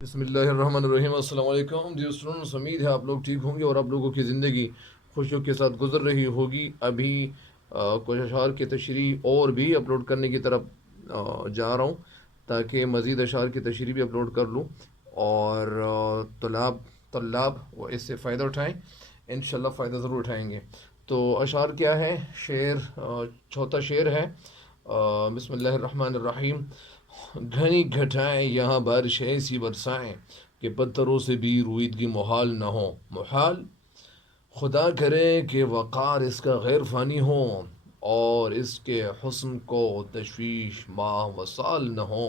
بسم اللہ الرحمن الرحیم۔ السلام علیکم ڈیئر اسٹوڈنٹس، امید ہے آپ لوگ ٹھیک ہوں گے اور آپ لوگوں کی زندگی خوشیوں کے ساتھ گزر رہی ہوگی۔ ابھی کچھ اشعار کی تشریح اور بھی اپلوڈ کرنے کی طرف جا رہا ہوں تاکہ مزید اشعار کی تشریح بھی اپلوڈ کر لوں اور طلاب وہ اس سے فائدہ اٹھائیں، انشاءاللہ فائدہ ضرور اٹھائیں گے۔ تو اشعار کیا ہے؟ شعر چوتھا شعر ہے۔ بسم اللہ الرحمن الرحیم۔ گھنی گھٹائیں یہاں بارش ایسی برسائیں کہ پتھروں سے بھی رویدگی محال نہ ہو۔ محال خدا کرے کہ وقار اس کا غیر فانی ہو، اور اس کے حسن کو تشویش ماہ و سال نہ ہو۔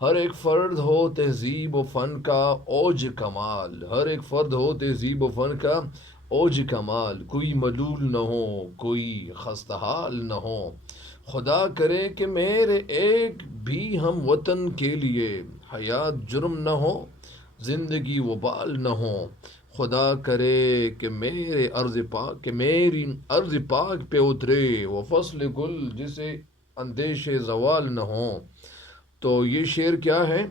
ہر ایک فرد ہو تہذیب و فن کا اوج کمال، ہر ایک فرد ہو تہذیب و فن کا اوج کمال، کوئی ملول نہ ہو، کوئی خستہ حال نہ ہو۔ خدا کرے کہ میرے ایک بھی ہم وطن کے لیے حیات جرم نہ ہو، زندگی وبال نہ ہو۔ خدا کرے کہ میری ارض پاک پہ اترے وہ فصل گل جسے اندیش زوال نہ ہو۔ تو یہ شعر کیا ہے؟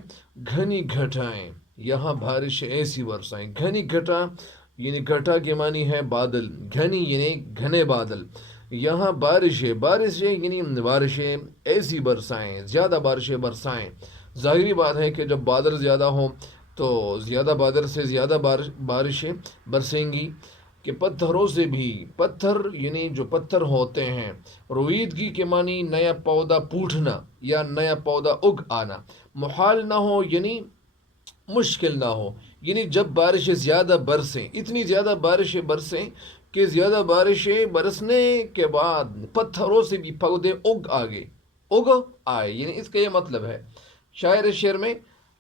گھنی گھٹائیں یہاں بارش ایسی برسائیں۔ گھنی گھٹا یعنی گھٹا کے معنی ہے بادل، گھنی یعنی گھنے بادل، یہاں بارشیں یعنی بارشیں ایسی برسائیں، زیادہ بارشیں برسائیں۔ ظاہری بات ہے کہ جب بادل زیادہ ہوں تو زیادہ بادل سے زیادہ بارشیں برسیں گی کہ پتھروں سے بھی، پتھر یعنی جو پتھر ہوتے ہیں، رویدگی کے معنی نیا پودا پوٹھنا یا نیا پودا اگ آنا، محال نہ ہو یعنی مشکل نہ ہو، یعنی جب بارشیں زیادہ برسیں، اتنی زیادہ بارشیں برسیں کہ زیادہ بارشیں برسنے کے بعد پتھروں سے بھی پودے اگ آئے، یعنی اس کا یہ مطلب ہے۔ شاعر اس شعر میں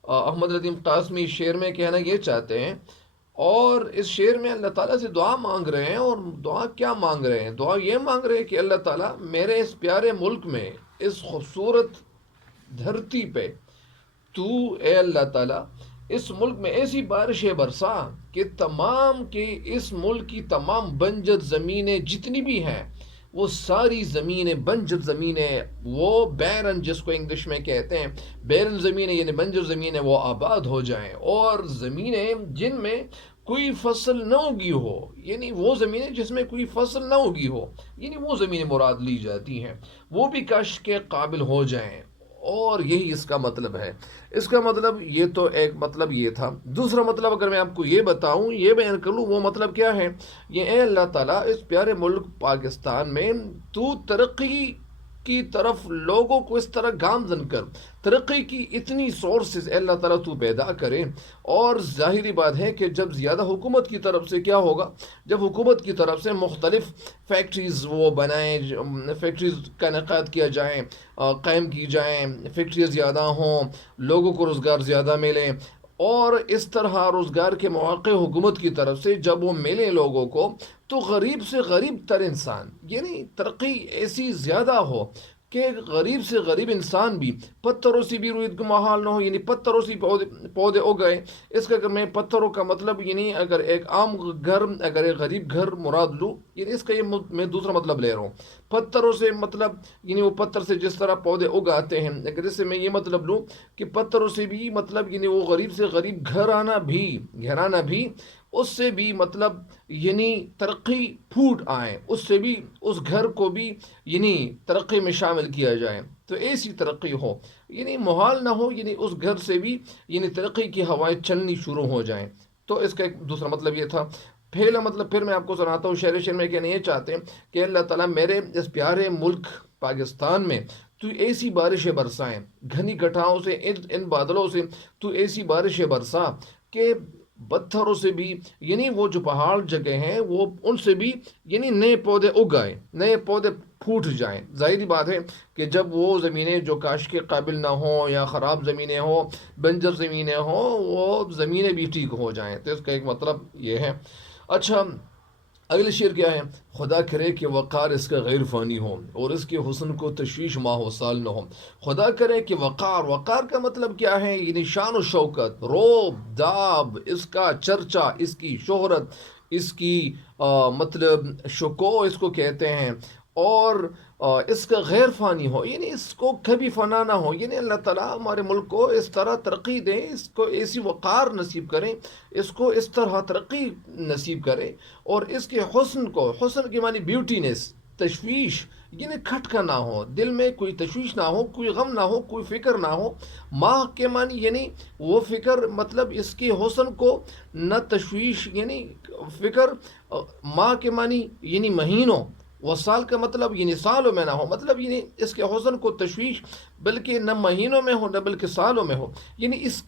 احمد ندیم قاسمی شعر میں کہنا یہ چاہتے ہیں، اور اس شعر میں اللہ تعالیٰ سے دعا مانگ رہے ہیں، اور دعا کیا مانگ رہے ہیں؟ دعا یہ مانگ رہے ہیں کہ اللہ تعالیٰ میرے اس پیارے ملک میں، اس خوبصورت دھرتی پہ تو اے اللہ تعالیٰ اس ملک میں ایسی بارشیں برسا کہ اس ملک کی تمام بنجر زمینیں جتنی بھی ہیں، وہ ساری زمینیں، بنجر زمینیں، وہ بیرن جس کو انگلش میں کہتے ہیں، بیرن زمینیں یعنی بنجر زمینیں، وہ آباد ہو جائیں، اور زمینیں جن میں کوئی فصل نہ اگی ہو، یعنی وہ زمینیں جس میں کوئی فصل نہ اگی ہو، یعنی وہ زمینیں مراد لی جاتی ہیں، وہ بھی کاشت کے قابل ہو جائیں۔ اور یہی اس کا مطلب ہے۔ اس کا مطلب یہ تو ایک مطلب یہ تھا۔ دوسرا مطلب اگر میں آپ کو یہ بتاؤں، یہ بیان کر لوں، وہ مطلب کیا ہے؟ یہ اے اللہ تعالیٰ اس پیارے ملک پاکستان میں تو ترقی کی طرف لوگوں کو اس طرح گامزن کر، ترقی کی اتنی سورسز اے اللہ تعالیٰ تو پیدا کرے۔ اور ظاہری بات ہے کہ جب زیادہ حکومت کی طرف سے کیا ہوگا؟ جب حکومت کی طرف سے مختلف فیکٹریز وہ بنائیں، فیکٹریز کا انعقاد کیا جائیں، قائم کی جائیں، فیکٹریز زیادہ ہوں، لوگوں کو روزگار زیادہ ملے، اور اس طرح روزگار کے مواقع حکومت کی طرف سے جب وہ ملیں لوگوں کو، تو غریب سے غریب تر انسان، یعنی ترقی ایسی زیادہ ہو کہ غریب سے غریب انسان بھی پتھروں سے بھی روید کو محال نہ ہو، یعنی پتھروں سے پودے اگائے۔ اس کا اگر میں پتھروں کا مطلب یعنی اگر ایک عام گھر، اگر ایک غریب گھر مراد لوں، یعنی اس کا یہ میں دوسرا مطلب لے رہا ہوں۔ پتھروں سے مطلب یعنی وہ پتھر سے جس طرح پودے اگاتے ہیں، اگر اس سے میں یہ مطلب لوں کہ پتھروں سے بھی مطلب یعنی وہ غریب سے غریب گھرانہ بھی اس سے بھی مطلب یعنی ترقی پھوٹ آئے، اس سے بھی اس گھر کو بھی یعنی ترقی میں شامل کیا جائے، تو ایسی ترقی ہو، یعنی محال نہ ہو، یعنی اس گھر سے بھی یعنی ترقی کی ہوائیں چلنی شروع ہو جائیں۔ تو اس کا ایک دوسرا مطلب یہ تھا۔ پہلا مطلب پھر میں آپ کو سناتا ہوں۔ شعر میں کہنا یہ چاہتے ہیں کہ اللہ تعالیٰ میرے اس پیارے ملک پاکستان میں تو ایسی بارشیں برسائیں، گھنی گٹھاؤں سے، ان بادلوں سے تو ایسی بارشیں برسا کہ پتھروں سے بھی، یعنی وہ جو پہاڑ جگہ ہیں وہ ان سے بھی یعنی نئے پودے اگائیں، نئے پودے پھوٹ جائیں۔ ظاہری بات ہے کہ جب وہ زمینیں جو کاشت کے قابل نہ ہوں یا خراب زمینیں ہوں، بنجر زمینیں ہوں، وہ زمینیں بھی ٹھیک ہو جائیں، تو اس کا ایک مطلب یہ ہے۔ اچھا، اگلی شعر کیا ہے؟ خدا کرے کہ وقار اس کا غیر فانی ہو، اور اس کے حسن کو تشویش ماہ و سال نہ ہو۔ خدا کرے کہ وقار کا مطلب کیا ہے؟ یعنی شان و شوکت، روب داب، اس کا چرچا، اس کی شہرت، اس کی مطلب شکوہ اس کو کہتے ہیں، اور اس کا غیر فانی ہو، یعنی اس کو کبھی فنا نہ ہو، یعنی اللہ تعالیٰ ہمارے ملک کو اس طرح ترقی دے، اس کو ایسی وقار نصیب کریں، اس کو اس طرح ترقی نصیب کرے، اور اس کے حسن کو، حسن کی معنی بیوٹینس، تشویش، یعنی کھٹکا نہ ہو، دل میں کوئی تشویش نہ ہو، کوئی غم نہ ہو، کوئی فکر نہ ہو۔ ماہ کے معنی یعنی وہ فکر، مطلب اس کے حسن کو نہ تشویش، یعنی فکر، ماہ کے معنی یعنی مہینوں، وہ سال کا مطلب یعنی سالوں میں نہ ہو، مطلب یعنی اس کے حسن کو تشویش بلکہ نہ مہینوں میں ہو نہ بلکہ سالوں میں ہو، یعنی اس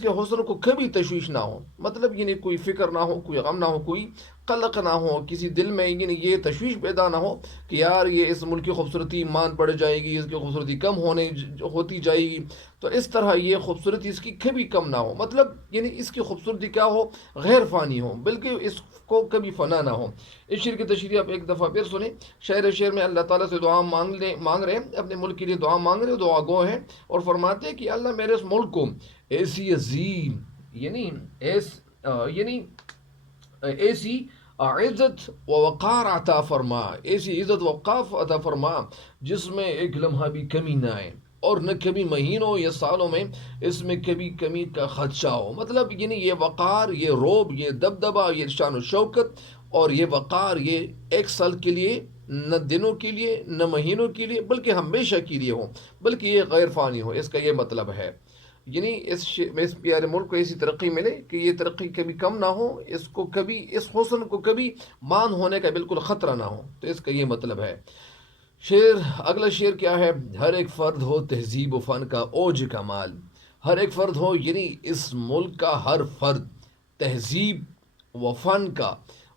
کے حسن کو کبھی تشویش نہ ہو، مطلب یعنی کوئی فکر نہ ہو، کوئی غم نہ ہو، کوئی قلق نہ ہو کسی دل میں، یعنی یہ تشویش پیدا نہ ہو کہ یار یہ اس ملک کی خوبصورتی مان پڑ جائے گی، اس کی خوبصورتی کم ہوتی جائے گی، تو اس طرح یہ خوبصورتی اس کی کبھی کم نہ ہو، مطلب یعنی اس کی خوبصورتی کیا ہو، غیر فانی ہو، بلکہ اس کو کبھی فنا نہ ہو۔ اس شعر کی تشریح آپ ایک دفعہ پھر سنیں۔ شعر میں اللہ تعالیٰ سے دعا مانگ رہے ہیں، اپنے ملک کے لیے دعا مانگ رہے ہیں، دعا گو ہیں، اور فرماتے ہیں کہ اللہ میرے اس ملک کو ایسی عظیم، یعنی یعنی ایسی عزت و وقار عطا فرما، ایسی عزت و وقار عطا فرما جس میں ایک لمحہ بھی کمی نہ آئے، اور نہ کبھی مہینوں یا سالوں میں اس میں کبھی کمی کا خدشہ ہو، مطلب یعنی یہ وقار، یہ روب، یہ دبدبہ، یہ شان و شوکت، اور یہ وقار یہ ایک سال کے لیے، نہ دنوں کے لیے نہ مہینوں کے لیے، بلکہ ہمیشہ کے لیے ہو، بلکہ یہ غیر فانی ہو، اس کا یہ مطلب ہے۔ یعنی اس پیارے ملک کو ایسی ترقی ملے کہ یہ ترقی کبھی کم نہ ہو، اس کو کبھی، اس حسن کو کبھی مان ہونے کا بالکل خطرہ نہ ہو، تو اس کا یہ مطلب ہے۔ اگلا شعر کیا ہے؟ ہر ایک فرد ہو تہذیب و فن کا اوج کمال، ہر ایک فرد ہو یعنی اس ملک کا ہر فرد تہذیب و فن کا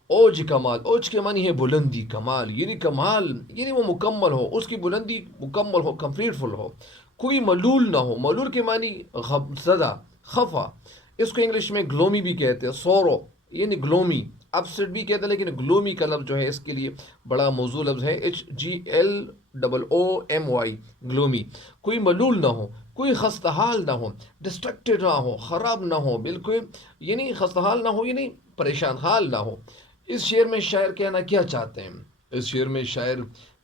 اوج کمال، اوج کے معنی ہے بلندی، کمال یعنی وہ مکمل ہو، اس کی بلندی مکمل ہو، کمپلیٹ فل ہو، کوئی ملول نہ ہو، ملول کے معنی زدہ، خفا، اس کو انگلش میں گلومی بھی کہتے ہیں، سورو یعنی گلومی، اپسٹ بھی کہتے ہیں، لیکن گلومی کا لفظ جو ہے اس کے لیے بڑا موزوں لفظ ہے، HGLOOMY، گلومی، کوئی ملول نہ ہو، کوئی خستحال نہ ہو، ڈسٹریکٹڈ نہ ہو، خراب نہ ہو، بالکل یعنی خستحال نہ ہو، یعنی پریشان حال نہ ہو۔ اس شعر میں شاعر کہنا کیا چاہتے ہیں؟ اس شعر میں شاعر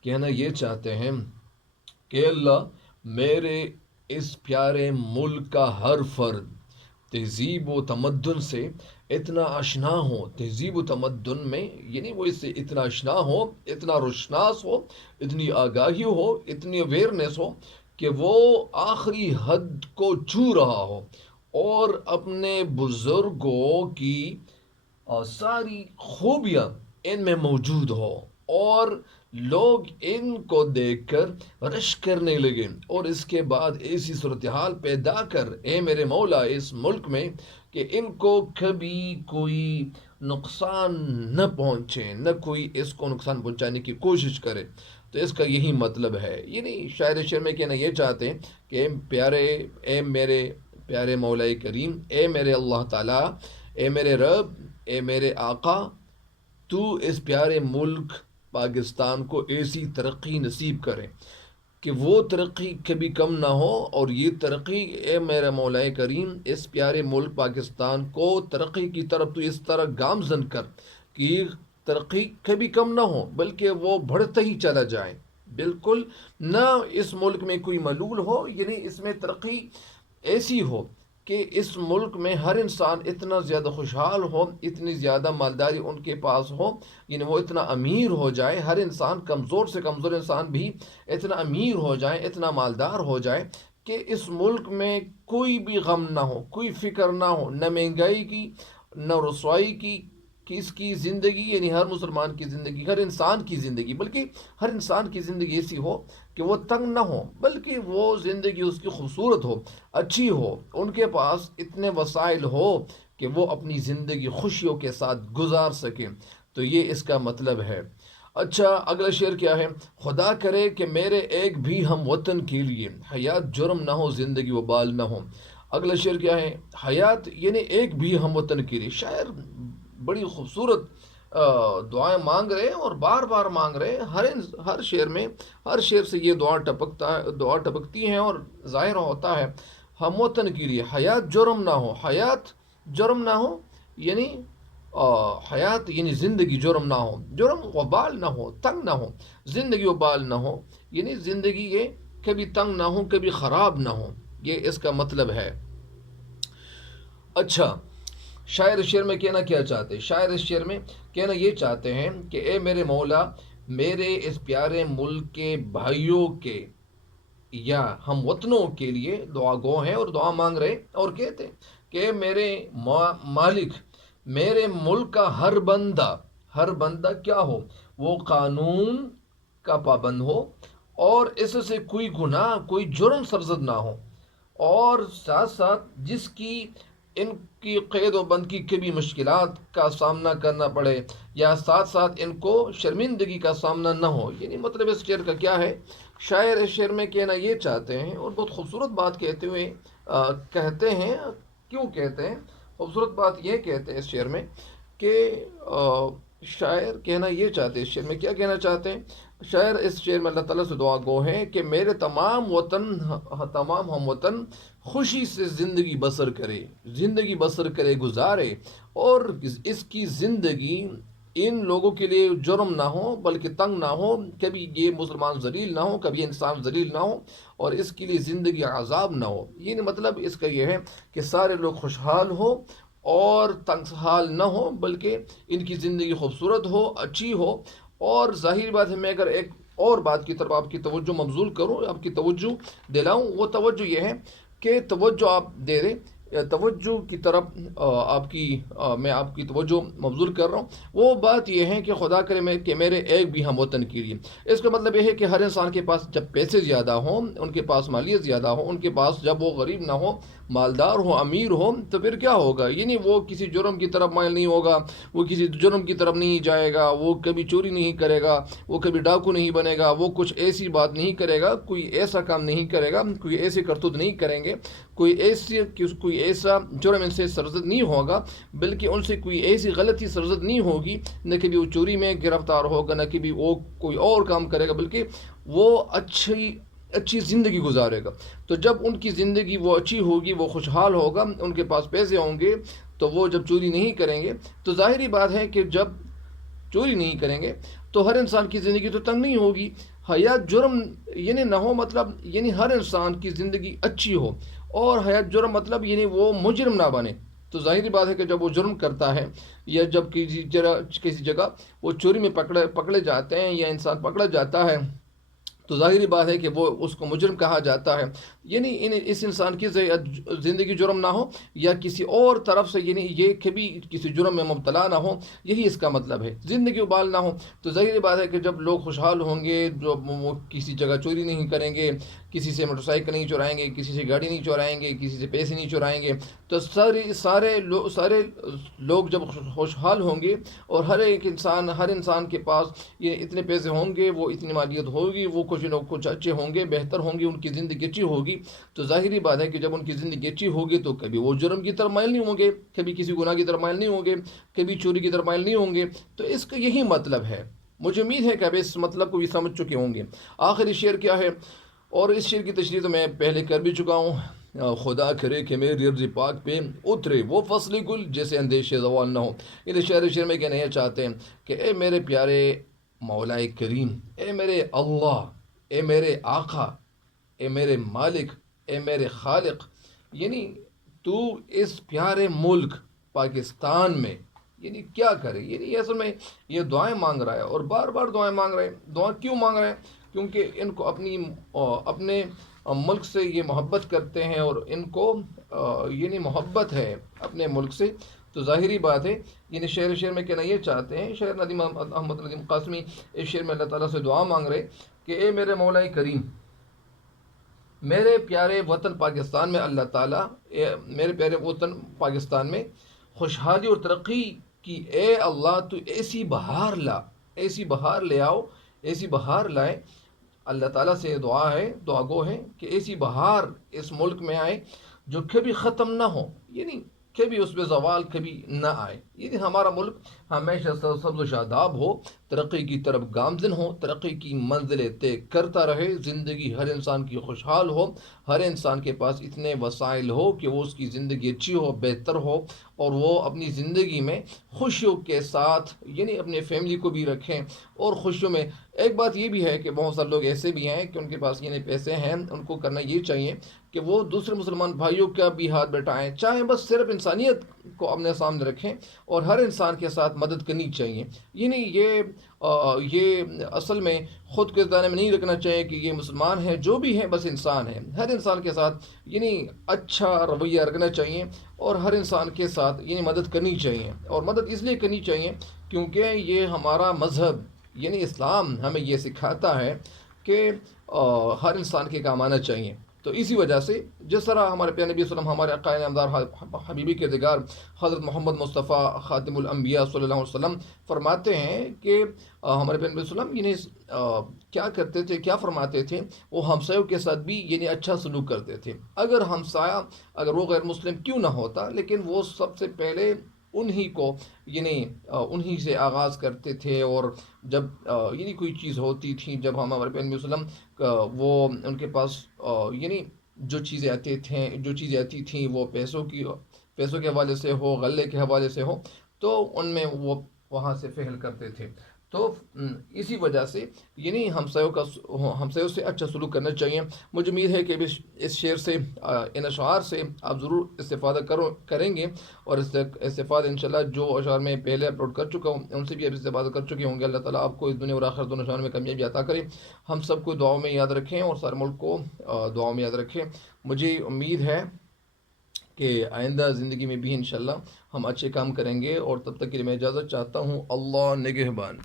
کہنا یہ چاہتے ہیں کہ اللہ میرے اس پیارے ملک کا ہر فرد تہذیب و تمدن سے اتنا آشنا ہو، تہذیب و تمدن میں یعنی وہ اس سے اتنا آشنا ہو، اتنا روشناس ہو، اتنی آگاہی ہو، اتنی اویئرنیس ہو کہ وہ آخری حد کو چھو رہا ہو، اور اپنے بزرگوں کی اور ساری خوبیاں ان میں موجود ہو، اور لوگ ان کو دیکھ کر رشک کرنے لگے، اور اس کے بعد ایسی صورتحال پیدا کر اے میرے مولا اس ملک میں کہ ان کو کبھی کوئی نقصان نہ پہنچے، نہ کوئی اس کو نقصان پہنچانے کی کوشش کرے، تو اس کا یہی مطلب ہے۔ یعنی شعر میں کہنا یہ چاہتے ہیں کہ اے میرے پیارے مولا کریم، اے میرے اللہ تعالیٰ، اے میرے رب، اے میرے آقا، تو اس پیارے ملک پاکستان کو ایسی ترقی نصیب کرے کہ وہ ترقی کبھی کم نہ ہو، اور یہ ترقی اے میرا مولا کریم اس پیارے ملک پاکستان کو ترقی کی طرف تو اس طرح گامزن کر کہ یہ ترقی کبھی کم نہ ہو، بلکہ وہ بڑھتا ہی چلا جائے، بالکل نہ اس ملک میں کوئی ملول ہو، یعنی اس میں ترقی ایسی ہو کہ اس ملک میں ہر انسان اتنا زیادہ خوشحال ہو، اتنی زیادہ مالداری ان کے پاس ہو، یعنی وہ اتنا امیر ہو جائے، ہر انسان کمزور سے کمزور انسان بھی اتنا امیر ہو جائے، اتنا مالدار ہو جائے کہ اس ملک میں کوئی بھی غم نہ ہو، کوئی فکر نہ ہو، نہ مہنگائی کی، نہ رسوائی کی، کہ اس کی زندگی یعنی ہر مسلمان کی زندگی، ہر انسان کی زندگی، بلکہ ہر انسان کی زندگی ایسی ہو کہ وہ تنگ نہ ہو، بلکہ وہ زندگی اس کی خوبصورت ہو، اچھی ہو، ان کے پاس اتنے وسائل ہو کہ وہ اپنی زندگی خوشیوں کے ساتھ گزار سکیں، تو یہ اس کا مطلب ہے۔ اچھا اگلا شعر کیا ہے؟ خدا کرے کہ میرے ایک بھی ہم وطن کے لیے حیات جرم نہ ہو، زندگی وبال نہ ہو۔ اگلا شعر کیا ہے؟ حیات یعنی ایک بھی ہم وطن کے لیے، شاعر بڑی خوبصورت دعائیں مانگ رہے ہیں، اور بار بار مانگ رہے ہیں، ہر شعر میں، ہر شعر سے یہ دعا ٹپکتی ہیں اور ظاہر ہوتا ہے ہم وطن کے لیے حیات جرم نہ ہو، حیات جرم نہ ہو، یعنی حیات یعنی زندگی جرم نہ ہو، جرم وبال نہ ہو، تنگ نہ ہو، زندگی وبال نہ ہو، یعنی زندگی یہ کبھی تنگ نہ ہو، کبھی خراب نہ ہو، یہ اس کا مطلب ہے۔ اچھا، شاعر اس شعر میں کہنا کیا چاہتے ہیں؟ شاعر اس شعر میں کہنا یہ چاہتے ہیں کہ اے میرے مولا، میرے اس پیارے ملک کے بھائیوں کے یا ہم وطنوں کے لیے دعا گو ہیں اور دعا مانگ رہے، اور کہتے ہیں کہ میرے مالک، میرے ملک کا ہر بندہ کیا ہو؟ وہ قانون کا پابند ہو، اور اس سے کوئی گناہ، کوئی جرم سرزد نہ ہو، اور ساتھ ساتھ جس کی ان کی قید و بند کی کبھی مشکلات کا سامنا کرنا پڑے، یا ساتھ ساتھ ان کو شرمندگی کا سامنا نہ ہو۔ یعنی مطلب اس شعر کا کیا ہے؟ شاعر اس شعر میں کہنا یہ چاہتے ہیں، اور بہت خوبصورت بات کہتے ہوئے کہتے ہیں، کیوں کہتے ہیں خوبصورت بات؟ یہ کہتے ہیں اس شعر میں کہ شاعر کہنا یہ چاہتے ہیں، اس شعر میں کیا کہنا چاہتے ہیں؟ شاعر اس شعر میں اللہ تعالیٰ سے دعا گو ہیں کہ میرے تمام ہم وطن خوشی سے زندگی بسر کرے گزارے، اور اس کی زندگی ان لوگوں کے لیے جرم نہ ہو بلکہ تنگ نہ ہو، کبھی یہ مسلمان ذلیل نہ ہو، کبھی انسان ذلیل نہ ہو، اور اس کے لیے زندگی عذاب نہ ہو۔ یہ مطلب اس کا یہ ہے کہ سارے لوگ خوشحال ہو اور تنگ حال نہ ہو، بلکہ ان کی زندگی خوبصورت ہو، اچھی ہو۔ اور ظاہر بات ہے، میں اگر ایک اور بات کی طرف آپ کی توجہ مبذول کروں، آپ کی توجہ دلاؤں، وہ توجہ یہ ہے کہ توجہ آپ دے دیں، توجہ کی طرف میں آپ کی توجہ مبذول کر رہا ہوں۔ وہ بات یہ ہے کہ خدا کرے کہ میرے ایک بھی ہم وطن کے لیے، اس کا مطلب یہ ہے کہ ہر انسان کے پاس جب پیسے زیادہ ہوں، ان کے پاس مالیت زیادہ ہو، ان کے پاس جب وہ غریب نہ ہو، مالدار ہو، امیر ہو، تو پھر کیا ہوگا؟ یعنی وہ کسی جرم کی طرف مائل نہیں ہوگا، وہ کسی جرم کی طرف نہیں جائے گا، وہ کبھی چوری نہیں کرے گا، وہ کبھی ڈاکو نہیں بنے گا، وہ کچھ ایسی بات نہیں کرے گا، کوئی ایسا کام نہیں کرے گا، کوئی ایسی کرتوت نہیں کریں گے، کوئی ایسا جرم ان سے سرزد نہیں ہوگا، بلکہ ان سے کوئی ایسی غلطی سرزد نہیں ہوگی، نہ کبھی وہ چوری میں گرفتار ہوگا، نہ کبھی وہ کوئی اور کام کرے گا، بلکہ وہ اچھی زندگی گزارے گا۔ تو جب ان کی زندگی وہ اچھی ہوگی، وہ خوشحال ہوگا، ان کے پاس پیسے ہوں گے، تو وہ جب چوری نہیں کریں گے، تو ظاہری بات ہے کہ جب چوری نہیں کریں گے تو ہر انسان کی زندگی تو تنگ نہیں ہوگی، حیات جرم یعنی نہ ہو، مطلب یعنی ہر انسان کی زندگی اچھی ہو، اور حیات جرم مطلب یعنی وہ مجرم نہ بنے۔ تو ظاہری بات ہے کہ جب وہ جرم کرتا ہے، یا جب کسی جگہ وہ چوری میں پکڑے جاتے ہیں، یا انسان پکڑا جاتا ہے، تو ظاہری بات ہے کہ وہ اس کو مجرم کہا جاتا ہے۔ یعنی اس انسان کی زندگی جرم نہ ہو، یا کسی اور طرف سے یعنی یہ کبھی کسی جرم میں مبتلا نہ ہو، یہی اس کا مطلب ہے، زندگی ابال نہ ہو۔ تو ظاہری بات ہے کہ جب لوگ خوشحال ہوں گے، جو وہ کسی جگہ چوری نہیں کریں گے، کسی سے موٹر سائیکل نہیں چرائیں گے، کسی سے گاڑی نہیں چرائیں گے، کسی سے پیسے نہیں چرائیں گے، تو سارے لوگ جب خوشحال ہوں گے، اور ہر انسان کے پاس یہ اتنے پیسے ہوں گے، وہ اتنی مالیت ہوگی، وہ کچھ اچھے ہوں گے، بہتر ہوں گے، ان کی زندگی اچھی ہوگی، تو ظاہری بات ہے کہ جب ان کی زندگی اچھی ہوگی تو کبھی وہ جرم کی طرف مائل نہیں ہوں گے، کبھی کسی گناہ کی طرف مائل نہیں ہوں گے، کبھی چوری کی طرف مائل نہیں ہوں گے۔ تو اس کا یہی مطلب ہے۔ مجھے امید ہے کہ اب اس مطلب کو بھی سمجھ چکے ہوں گے۔ آخری شعر کیا ہے؟ اور اس شعر کی تشریح تو میں پہلے کر بھی چکا ہوں۔ خدا کرے کہ میری عرض پاک پہ اترے وہ فصل گل جیسے اندیشے زوال نہ ہو۔ یہ شعر میں کہنا یہ چاہتے ہیں کہ اے میرے پیارے مولا کریم، اے میرے اللہ، اے میرے آقا، اے میرے مالک، اے میرے خالق، یعنی تو اس پیارے ملک پاکستان میں یعنی کیا کرے؟ یعنی اصل میں یہ دعائیں مانگ رہا ہے، اور بار بار دعائیں مانگ رہے ہیں۔ دعا کیوں مانگ رہے ہیں؟ کیونکہ ان کو اپنے ملک سے یہ محبت کرتے ہیں، اور ان کو یعنی محبت ہے اپنے ملک سے۔ تو ظاہری بات ہے، یعنی شعر میں کہنا یہ چاہتے ہیں، شعر ندیم احمد ندیم قاسمی اس شعر میں اللہ تعالیٰ سے دعا مانگ رہے کہ اے میرے مولا کریم، میرے پیارے وطن پاکستان میں اللہ تعالیٰ، میرے پیارے وطن پاکستان میں خوشحالی اور ترقی کی اے اللہ تو ایسی بہار لے آؤ، ایسی بہار لائے۔ اللہ تعالیٰ سے دعا گو ہے کہ ایسی بہار اس ملک میں آئے جو کبھی ختم نہ ہو، یعنی کبھی اس پہ زوال کبھی نہ آئے، یعنی ہمارا ملک ہمیشہ سبز و شاداب ہو، ترقی کی طرف گامزن ہو، ترقی کی منزلیں طے کرتا رہے، زندگی ہر انسان کی خوشحال ہو، ہر انسان کے پاس اتنے وسائل ہو کہ وہ اس کی زندگی اچھی ہو، بہتر ہو، اور وہ اپنی زندگی میں خوشیوں کے ساتھ یعنی اپنے فیملی کو بھی رکھیں اور خوشیوں میں. ایک بات یہ بھی ہے کہ بہت سارے لوگ ایسے بھی ہیں کہ ان کے پاس یعنی پیسے ہیں، ان کو کرنا یہ چاہیے کہ وہ دوسرے مسلمان بھائیوں کا بھی ہاتھ بٹائیں، چاہیں بس صرف انسانیت کو اپنے سامنے رکھیں اور ہر انسان کے ساتھ مدد کرنی چاہیے. یعنی یہ اصل میں خود کو اس دائرے میں نہیں رکھنا چاہیے کہ یہ مسلمان ہے، جو بھی ہے بس انسان ہے. ہر انسان کے ساتھ یعنی اچھا رویہ رکھنا چاہیے اور ہر انسان کے ساتھ یعنی مدد کرنی چاہیے. اور مدد اس لیے کرنی چاہیے کیونکہ یہ ہمارا مذہب یعنی اسلام ہمیں یہ سکھاتا ہے کہ ہر انسان کے کام آنا چاہیے. تو اسی وجہ سے جس طرح ہمارے پیارے نبی صلی اللہ علیہ وسلم، ہمارے آقائے نامدار حبیبی کردگار حضرت محمد مصطفیٰ خاتم الانبیاء صلی اللہ علیہ وسلم فرماتے ہیں کہ ہمارے پیارے نبی صلی اللہ علیہ وسلم کیا کرتے تھے، کیا فرماتے تھے، وہ ہمسایوں کے ساتھ بھی یعنی اچھا سلوک کرتے تھے. اگر ہمسایہ اگر وہ غیر مسلم کیوں نہ ہوتا لیکن وہ سب سے پہلے انہی کو یعنی انہی سے آغاز کرتے تھے. اور جب یعنی کوئی چیز ہوتی تھی، جب ہمارے پیارے نبی صلی اللہ علیہ وسلم وہ ان کے پاس یعنی جو چیزیں آتی تھیں وہ پیسوں کے حوالے سے ہو، غلے کے حوالے سے ہو، تو ان میں وہ وہاں سے فعل کرتے تھے. تو اسی وجہ سے یعنی ہمسایوں سے اچھا سلوک کرنا چاہیے. مجھے امید ہے کہ اس شعر سے ان اشعار سے آپ ضرور استفادہ کریں گے، اور اس استفادہ انشاءاللہ جو اشعار میں پہلے اپلوڈ کر چکا ہوں ان سے بھی آپ استفادہ کر چکے ہوں گے. اللہ تعالیٰ آپ کو اس دنیا اور آخرت دونوں جہان میں کامیابی عطا کرے. ہم سب کو دعاؤں میں یاد رکھیں اور سارے ملک کو دعاؤں میں یاد رکھیں. مجھے امید ہے کہ آئندہ زندگی میں بھی انشاءاللہ ہم اچھے کام کریں گے، اور تب تک کے لیے میں اجازت چاہتا ہوں. اللہ نگہبان.